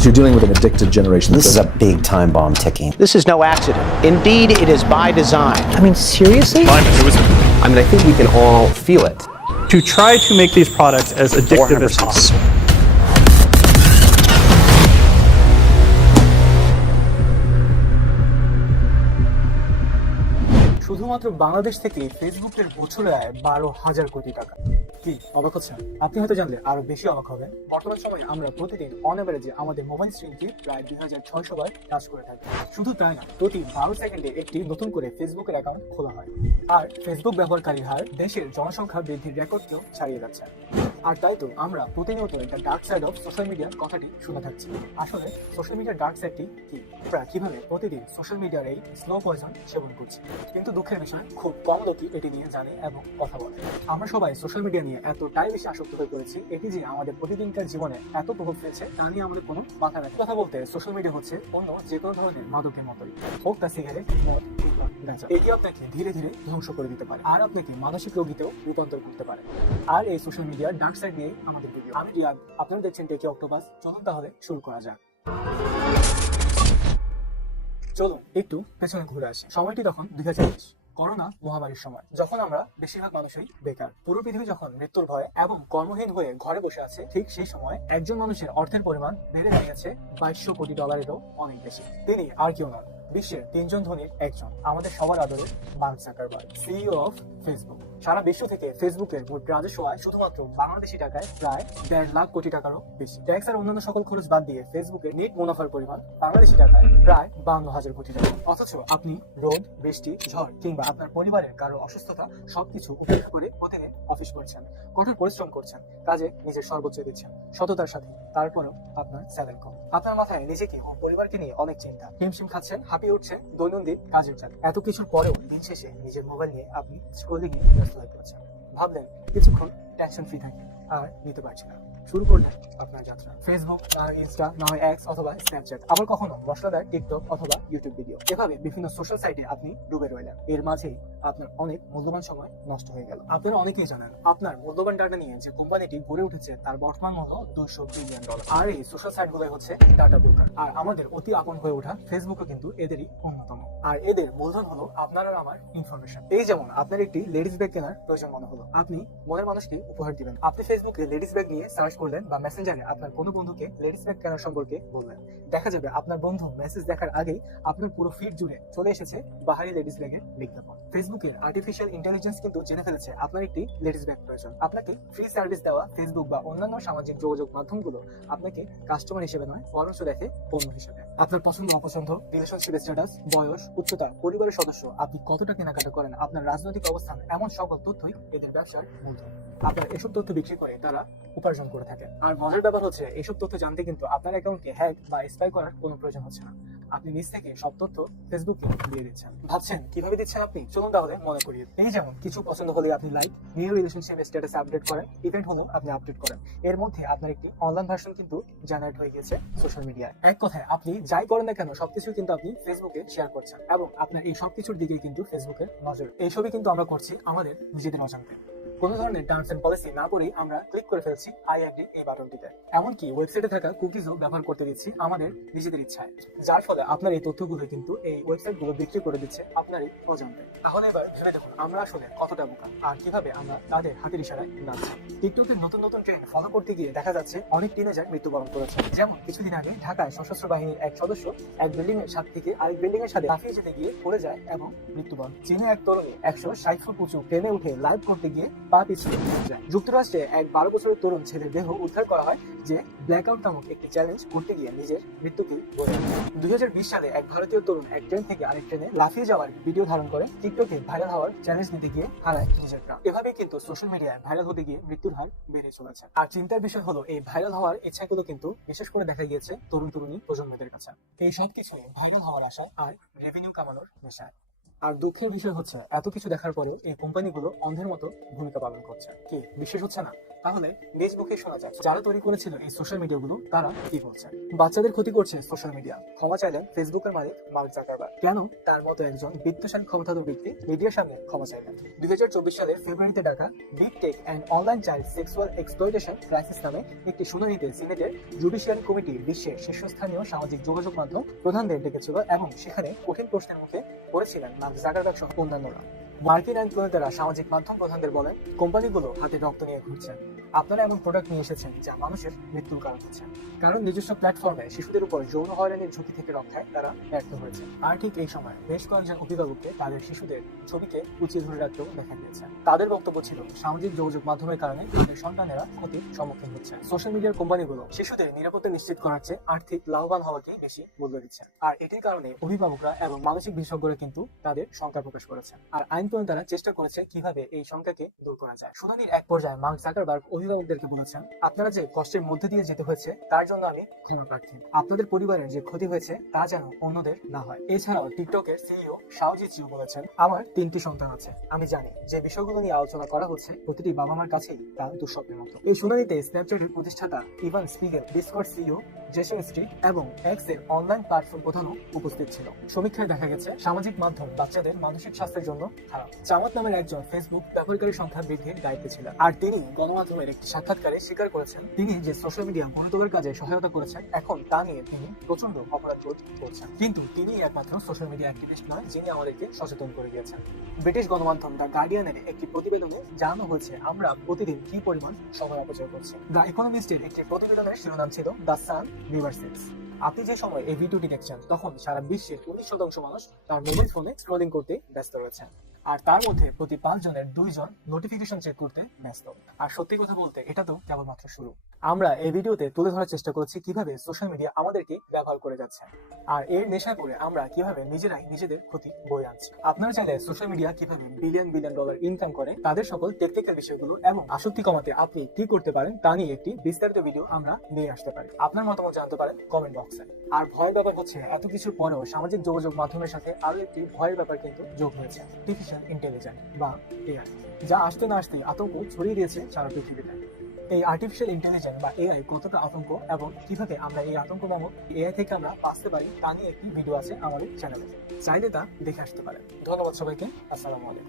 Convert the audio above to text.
So you're dealing with an addicted generation. This is a big time bomb ticking. This is no accident. Indeed, it is by design. I mean, seriously? I mean, I think we can all feel it. To try to make these products as addictive as possible. শুধুমাত্র বাংলাদেশ থেকে ফেসবুকের বছরে আয় 12,000 কোটি টাকা। কি অবাক হচ্ছেন? আপনি হয়তো জানলে আরো বেশি অবাক হবেন। বর্তমান সময়ে আমরা প্রতিদিন অন এভারেজে আমাদের মোবাইল স্ক্রিনকে প্রায় 2600 বার টাচ করে থাকি। শুধু তাই না, প্রতি 12 সেকেন্ডে একটি নতুন করে ফেসবুকের অ্যাকাউন্ট খোলা হয়। আর ফেসবুক ব্যবহারকারীর হার দেশের জনসংখ্যা বৃদ্ধির রেকর্ডকেও ছাড়িয়ে যাচ্ছে। আর তাই তো আমরা প্রতিনিয়ত একটা ডার্ক সাইড অফ সোশ্যাল মিডিয়ার কথাটি শুনে থাকছি। আসলে সোশ্যাল মিডিয়ার ডার্ক সাইডটি কি? আমরা কিভাবে প্রতিদিন সোশ্যাল মিডিয়ার এই স্লো পয়জন সেবন করছি, কিন্তু দুঃখের বিষয় খুব কম লোকই এটি নিয়ে জানে এবং কথা বলে। আমরা সবাই সোশ্যাল মিডিয়া নিয়ে এতটাই বেশি আসক্ত হয়ে পড়েছি, এটি যে আমাদের প্রতিদিনকার জীবনে এত প্রভাব ফেলছে তা নিয়ে আমাদের কোনো মাথা নেই। কথা বলতে সোশ্যাল মিডিয়া হচ্ছে অন্য যে কোনো ধরনের মাদকের মতোই, হোক তা সিগারেট, মদ কিংবা গাঁজা। এটি আপনাকে ধীরে ধীরে ধ্বংস করে দিতে পারে আর আপনাকে মানসিক রোগীতেও রূপান্তর করতে পারে। আর এই সোশ্যাল মিডিয়ার ডার্ক সাইড নিয়ে আমাদের ভিডিও। আমি রিয়াদ, আপনারা দেখছেন টেকি অক্টোপাস। চলুন তাহলে শুরু করা যাক। চলুন একটু পেছনে ঘুরে আসি। সময়টি তখন 2020 করোনা মহামারীর সময়, যখন আমরা বেশিরভাগ মানুষই বেকার। পুরো পৃথিবী যখন মৃত্যুর ভয়ে এবং কর্মহীন হয়ে ঘরে বসে আছে, ঠিক সেই সময় একজন মানুষের অর্থের পরিমাণ বেড়ে দাঁড়িয়েছে $2200 কোটি এরও অনেক বেশি। তিনি আর কেউ নন, বিশ্বের 3 জন ধনীর একজন, আমাদের সবার আদরের Mark Zuckerberg, CEO of Facebook. সারা বিশ্ব থেকে ফেসবুকের মোট রাজস্ব আয় শুধুমাত্র বাংলাদেশি টাকায় প্রায় 1.5 লাখ কোটি টাকারও বেশি। ট্যাক্স আর অন্যান্য সকল খরচ বাদ দিয়ে ফেসবুকের নেট মুনাফার পরিমাণ বাংলাদেশি টাকায় প্রায় 52,000 কোটি টাকা। অথচ আপনি রোদ, বৃষ্টি, ঝড় কিংবা আপনার পরিবারের কারো অসুস্থতা সবকিছু উপেক্ষা করে প্রতিদিন অফিস করছেন, কঠোর পরিশ্রম করছেন, কাজে নিজের সর্বোচ্চ দিচ্ছেন সততার সাথে। তারপরেও আপনার স্যালারি কম। আপনার মাথায় নিজেকে ও পরিবারকে নিয়ে অনেক চিন্তা, হিমশিম খাচ্ছেন, হাঁপিয়ে উঠছে দৈনন্দিন কাজের চাপ। এত কিছুর পরেও দিন শেষে নিজের মোবাইল নিয়ে আপনি স্ক্রলিং এ ব্যস্ত হয়ে পড়েছেন। ভাবলেন কিছুক্ষণ টেনশন ফ্রি থাকি, আর নিতে পারছি না। শুরু করলেন আপনার যাত্রা। ফেসবুক, না হয় ইনস্টা, না হয় এক্স অথবা স্ন্যাপচ্যাট, আবার কখনো মশলাদার টিকটক অথবা ইউটিউব ভিডিও। এভাবে বিভিন্ন সোশ্যাল সাইটে আপনি ডুবে রইলেন। এর মাঝেই আপনার অনেক মূল্যবান সময় নষ্ট হয়ে গেল। আপনারা অনেকেই জানেন, আপনার মূল্যবান ডাটা নিয়ে যে কোম্পানিটি গড়ে উঠেছে তার বর্তমান মূল্য $200 বিলিয়ন। আর এই সোশ্যাল সাইট গুলো হচ্ছে ডাটা ব্রোকার। আর আমাদের অতি আপন হয়ে ওঠা ফেসবুকও কিন্তু এদেরই অন্যতম। আর এদের মূলধন হলো আপনার আর আমার ইনফরমেশন। এই যেমন আপনার একটি লেডিস ব্যাগ কেনার প্রয়োজন মনে হলো, আপনি মনের মানুষকে উপহার দিবেন। আপনি ফেসবুকে লেডিস ব্যাগ নিয়ে সার্চ করলেন বা মেসেঞ্জারে আপনার কোনো বন্ধুকে লেডিস ব্যাগ কেনার সম্পর্কে বললেন। দেখা যাবে আপনার বন্ধু মেসেজ দেখার আগেই আপনার পুরো ফিড জুড়ে চলে এসেছে বাহারি লেডিস ব্যাগের বিজ্ঞাপন। ফেসবুকের আর্টিফিশিয়াল ইন্টেলিজেন্স কিন্তু জেনে ফেলেছে আপনার একটি লেডিস ব্যাগ প্রয়োজন। আপনাকে ফ্রি সার্ভিস দেওয়া ফেসবুক বা অন্যান্য সামাজিক যোগাযোগ মাধ্যমগুলো আপনাকে কাস্টমার হিসেবে নয়, বরঞ্চ দেখে পণ্য হিসেবে। আপনার পছন্দ অপছন্দ, রিলেশনশিপ স্ট্যাটাস, বয়স, উচ্চতা, পরিবারের সদস্য, আপনি কতটা কেনাকাটা করেন, আপনার রাজনৈতিক অবস্থান, এমন সকল তথ্যই এদের ব্যবসার মূলধন। আপনার এসব তথ্য বিক্রি করে তারা উপার্জন করে থাকে। আর মজার ব্যাপার হচ্ছে, এইসব তথ্য জানতে কিন্তু আপনার অ্যাকাউন্টকে হ্যাক বা স্পাই করার কোনো প্রয়োজন হচ্ছে না। আপনি নিজ থেকে সব তথ্য ফেসবুকে দিয়ে দিচ্ছেন। ভাবছেন কিভাবে দিচ্ছেন আপনি? চলুন তাহলে মনে করিয়ে। এই যেমন কিছু পছন্দ হলে আপনি like, new relationship status update করেন, ইভেন্ট হলেও আপনি আপডেট করেন। এর মধ্যে আপনার একটি অনলাইন ভার্সন কিন্তু জেনারেট হয়ে গেছে সোশ্যাল মিডিয়ায়। এক কথায় আপনি যাই করেন না কেন সবকিছু কিন্তু আপনি ফেসবুকে শেয়ার করছেন, এবং আপনার এই সবকিছুর দিকে কিন্তু ফেসবুকের নজর। এইসবই কিন্তু আমরা করছি আমাদের নিজেদের অজান্তে। কোনো ধরনের টার্মস এন্ড পলিসি না করেই আমরা ক্লিক করে ফেলছি আই এগ্রি এই বাটনটিতে। এমনকি ওয়েবসাইটে থাকা কুকিজও ব্যবহার করতে দিচ্ছি আমাদের নিজেদের ইচ্ছায়, যার ফলে আপনার এই তথ্যগুলো কিন্তু এই ওয়েবসাইটগুলো বিক্রি করে দিচ্ছে আপনারই অজান্তে। তাহলে এবার ভেবে দেখুন আমরা আসলে কতটা বোকা, আর কিভাবে আমরা তাদের হাতের ইশারায় নাচছি। টিকটকের নতুন নতুন ট্রেন্ড ফলো করতে গিয়ে দেখা যাচ্ছে অনেক টিনেজার মৃত্যুবরণ করেছে। যেমন কিছুদিন আগে ঢাকায় সশস্ত্র বাহিনীর এক সদস্য এক বিল্ডিং এর ছাদ থেকে আরেক বিল্ডিং এর সাথে লাফিয়ে যেতে গিয়ে পড়ে যায় এবং মৃত্যুবরণ। চীনে এক তরুণী 160 ফুট উঁচু ট্রেনে উঠে লাইভ করতে গিয়ে পা পিছলে যায়। যুক্তরাষ্ট্রে এক 12 বছরের তরুণ ছেলের দেহ উদ্ধার করা হয় যে ব্ল্যাকআউট নামক একটি চ্যালেঞ্জ করতে গিয়ে নিজের মৃত্যুকে গড়ে। 2020 সালে এক ভারতীয় তরুণ এক ট্রেন থেকে আরেক ট্রেনে লাফিয়ে যাওয়ার ভিডিও ধারণ করে টিকটকে ভাইরাল হওয়ার চ্যালেঞ্জ নিতে গিয়ে হারায় নিজের প্রাণ। এভাবে কিন্তু সোশ্যাল মিডিয়ায় ভাইরাল হতে গিয়ে মৃত্যুর হার বেড়ে চলেছে। আর চিন্তার বিষয় হলো এই ভাইরাল হওয়ার ইচ্ছাগুলো কিন্তু বিশেষ করে দেখা গিয়েছে তরুণ তরুণী প্রজন্মদের কাছে। এই সব কিছু ভাইরাল হওয়ার আশা আর রেভিনিউ কামানোর নেশায়। আর দুঃখের বিষয় হচ্ছে এত কিছু দেখার পরেও এই কোম্পানিগুলো অন্ধের মতো ভূমিকা পালন করছে। কি বিশ্বাস হচ্ছে না? তাহলে নিজ মুখে শোনা যায় যারা তৈরি করেছিল এই সোশ্যাল মিডিয়াগুলো তারা কি বলছে। বাচ্চাদের ক্ষতি করছে সোশ্যাল মিডিয়া, ক্ষমা চাইলেন ফেসবুকের মালিক মার্ক জাকারবার্গ। কেন তার মতো একজন বিত্তশালী ক্ষমতাধর ব্যক্তি মিডিয়ার সামনে ক্ষমা চাইলেন? 2024 সালের ফেব্রুয়ারিতে ডাকা big take and online child sexual exploitation crisis নামে একটি শুনানিতে সিনেটের জুডিশিয়ারি কমিটি বিশ্বের শীর্ষস্থানীয় সামাজিক যোগাযোগ মাধ্যম প্রধানদের ডেকেছিল এবং সেখানে কঠিন প্রশ্নের মুখে পড়েছিলেন মার্ক জাকারবার্গ সহ অন্যান্যরা। মার্কিন আইন প্রণেতারা সামাজিক মাধ্যম প্রধানদের বলেন, কোম্পানিগুলো হাতে রক্ত নিয়ে ঘুরছেন। আপনারা এমন প্রোডাক্ট নিয়ে এসেছেন যা মানুষের মৃত্যুর কারণ হচ্ছে, কারণ নিজস্ব প্ল্যাটফর্মে শিশুদের উপর যৌন হয়রানির ঝুঁকি থেকে রক্ষায় তারা ব্যর্থ হয়েছে। আর ঠিক এই সময় বেশ কয়েকজন অভিভাবককে তাদের শিশুদের ছবিকে উঁচিয়ে ধরে রাখতেও দেখা গিয়েছে। তাদের বক্তব্য ছিল সামাজিক যোগাযোগ মাধ্যমের কারণে তাদের সন্তানেরা ক্ষতির সম্মুখীন হচ্ছে। সোশ্যাল মিডিয়ার কোম্পানিগুলো শিশুদের নিরাপত্তা নিশ্চিত করার চেয়ে আর্থিক লাভবান হওয়াকে বেশি মূল্য দিচ্ছে। আর এটির কারণে অভিভাবকরা এবং মানসিক বিশেষজ্ঞরা কিন্তু তাদের শঙ্কা প্রকাশ করেছেন। আর আইন প্রণেতারা চেষ্টা করেছে কিভাবে এই শঙ্কাকে দূর করা যায়। শুনানির এক পর্যায়ে মার্ক জাকারবার্গ অভিভাবকদেরকে বলেছেন, আপনারা যে কষ্টের মধ্যে দিয়ে যেতে হয়েছে তার জন্য আমি ক্ষমা প্রার্থী। আপনাদের পরিবারের যে ক্ষতি হয়েছে তা যেন অন্যদের না হয়। এছাড়াও টিকটকের সিইও শাওজি চিউ বলেছেন, আমার 3টি সন্তান আছে। আমি জানি যে বিষয়গুলো নিয়ে আলোচনা করা হচ্ছে প্রতিটি বাবা মার কাছেই তা দুঃস্বপ্নের মতো। এই শুনানিতে স্ন্যাপচ্যাটের প্রতিষ্ঠাতা Evan Spiegel, Discord CEO Jason স্ট্রিট এবং এক্স এর অনলাইন প্ল্যাটফর্ম প্রধানও উপস্থিত ছিল। সমীক্ষায় দেখা গেছে সামাজিক মাধ্যম বাচ্চাদের মানসিক স্বাস্থ্যের জন্য খারাপ। চামাত নামের একজন ফেসবুক ব্যবহারকারীর সংখ্যা বৃদ্ধির দায়িত্বে ছিলেন, আর তিনি গণমাধ্যমের একটি সাক্ষাৎকারে স্বীকার করেছেন তিনি যে সোশ্যাল মিডিয়া গড়ে তোলার কাজে সহায়তা করেছেন, এখন তা নিয়ে তিনি প্রচন্ড অপরাধ বোধ করছেন। কিন্তু তিনি একমাত্র সোশ্যাল মিডিয়া অ্যাক্টিভিস্ট নয় যিনি আমাদেরকে সচেতন করে দিয়েছেন। ব্রিটিশ গণমাধ্যম দ্য গার্ডিয়ানের একটি প্রতিবেদনে জানানো হয়েছে আমরা প্রতিদিন কি পরিমাণ সময় অপচয় করছি। দ্য ইকোনমিস্টের একটি প্রতিবেদনের শিরোনাম ছিল দ্য সান রিভার সিক্স। আপনি যে সময় এই ভিডিওটি দেখছেন তখন সারা বিশ্বের 19% মানুষ তার মোবাইল ফোনে স্ক্রলিং করতে ব্যস্ত রয়েছেন, আর তার মধ্যে প্রতি 5 জনের 2 জন নোটিফিকেশন চেক করতে ব্যস্ত। আর সত্যি কথা বলতে এটা তো কেবলমাত্র শুরু। আমরা এই ভিডিওতে তুলে ধরার চেষ্টা করেছি কিভাবে সোশ্যাল মিডিয়া আমাদেরকে ব্যবহার করে যাচ্ছে, আর এর নেশায় পড়ে আমরা কিভাবে নিজেরাই নিজেদের ক্ষতি বয়ে আনছি। আপনারা চাইলে সোশ্যাল মিডিয়া কিভাবে বিলিয়ন ডলার ইনকাম করে তাদের সকল টেকনিক্যাল বিষয়গুলো এবং আসক্তি কমাতে আপনি কি করতে পারেন তা নিয়ে একটি বিস্তারিত ভিডিও আমরা নিয়ে আসতে পারি। আপনার মতামত জানতে পারেন কমেন্ট বক্সে। আর ভয়ের ব্যাপার হচ্ছে এত কিছুর পরেও সামাজিক যোগাযোগ মাধ্যমের সাথে আরো একটি ভয়ের ব্যাপার কিন্তু যোগ হয়েছে, আর্টিফিশিয়াল ইন্টেলিজেন্স বা এআই, যা আসতে না আসতে আতঙ্ক ছড়িয়ে দিয়েছে সারা পৃথিবীতে। এই আর্টিফিশিয়াল ইন্টেলিজেন্স বা এআই কতটা আতঙ্ক এবং কিভাবে আমরা এই আতঙ্ক নামক এআই থেকে আমরা বাঁচতে পারি তা নিয়ে একটি ভিডিও আছে আমাদের চ্যানেলে, চাইলে তা দেখে আসতে পারেন। ধন্যবাদ সবাইকে, আসসালামু আলাইকুম।